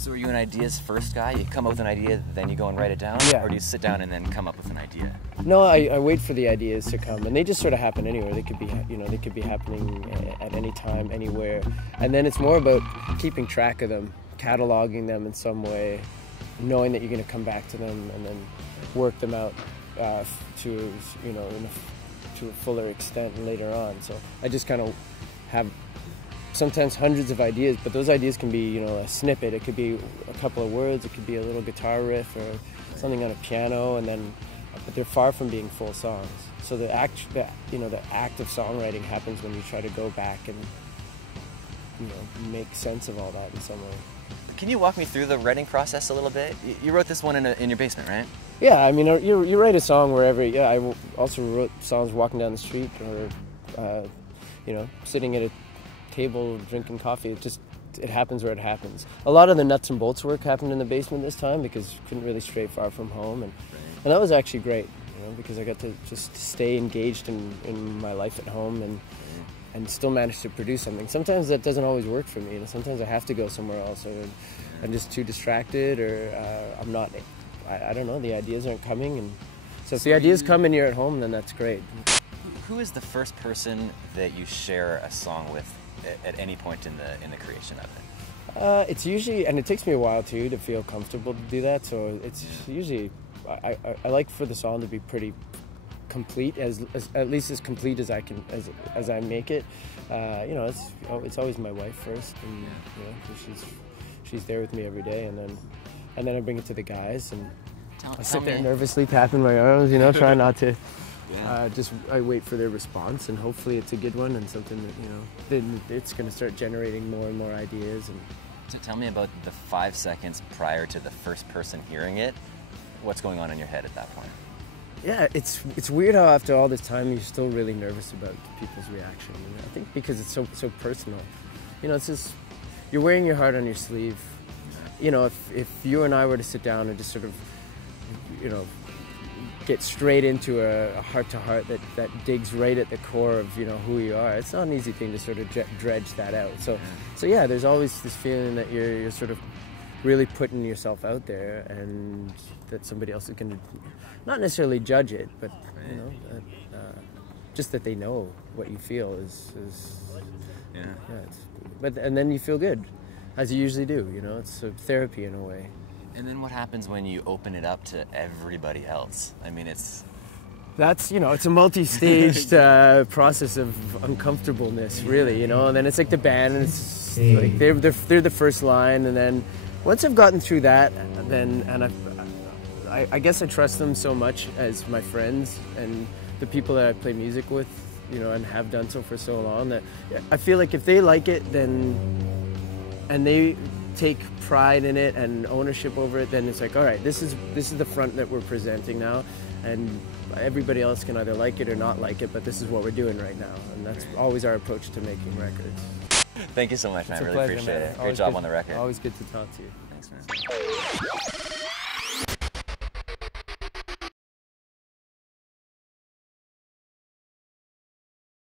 So are you an ideas first guy? You come up with an idea, then you go and write it down? Yeah. Or do you sit down and then come up with an idea? No, I wait for the ideas to come, and they just sort of happen anywhere. They could be, they could be happening at any time, anywhere. And then it's more about keeping track of them, cataloging them in some way, knowing that you're going to come back to them, and then work them out to a fuller extent later on. So I just kind of have sometimes hundreds of ideas, but those ideas can be, a snippet. It could be a couple of words. It could be a little guitar riff or something on a piano, but they're far from being full songs. So the act of songwriting happens when you try to go back and make sense of all that in some way. Can you walk me through the writing process a little bit? You wrote this one in your basement, right? Yeah, I mean, you write a song wherever. Yeah, I also wrote songs walking down the street or sitting at a table drinking coffee. It happens where it happens. A lot of the nuts and bolts work happened in the basement this time because couldn't really stray far from home, and that was actually great, because I got to just stay engaged in my life at home and still manage to produce something. Sometimes that doesn't always work for me. Sometimes I have to go somewhere else, or I'm just too distracted, or I'm not. I don't know. The ideas aren't coming, and so if the ideas come and you're at home, then that's great. Who is the first person that you share a song with at any point in the creation of it? It's usually, and it takes me a while too to feel comfortable to do that. So it's usually, I like for the song to be pretty complete, as at least as complete as I can, as I make it. It's always my wife first, and she's there with me every day, and then I bring it to the guys, and I sit there nervously tapping my arms, trying not to. I wait for their response, and hopefully it's a good one and something that, then it's going to start generating more and more ideas. And so tell me about the 5 seconds prior to the first person hearing it. What's going on in your head at that point? Yeah, it's weird how after all this time you're still really nervous about people's reaction. And I think because it's so personal. It's just, you're wearing your heart on your sleeve. If you and I were to sit down and just sort of, get straight into a heart-to-heart that digs right at the core of who you are, it's not an easy thing to sort of dredge that out. So yeah, there's always this feeling that you're sort of really putting yourself out there, and that somebody else is going to not necessarily judge it, but just that they know what you feel is and then you feel good, as you usually do. It's a therapy in a way. And then what happens when you open it up to everybody else? I mean, it's a multi-staged process of uncomfortableness, really, and then it's like the band, and it's like they're the first line, and then once I've gotten through that, I guess I trust them so much as my friends and the people that I play music with, and have done so for so long, that I feel like if they like it, and they take pride in it and ownership over it, then it's like, all right, this is the front that we're presenting now, and everybody else can either like it or not like it, but this is what we're doing right now, and that's always our approach to making records. Thank you so much, man. I really pleasure, appreciate man. it. Great job on the record. Always good to talk to you. Thanks, man.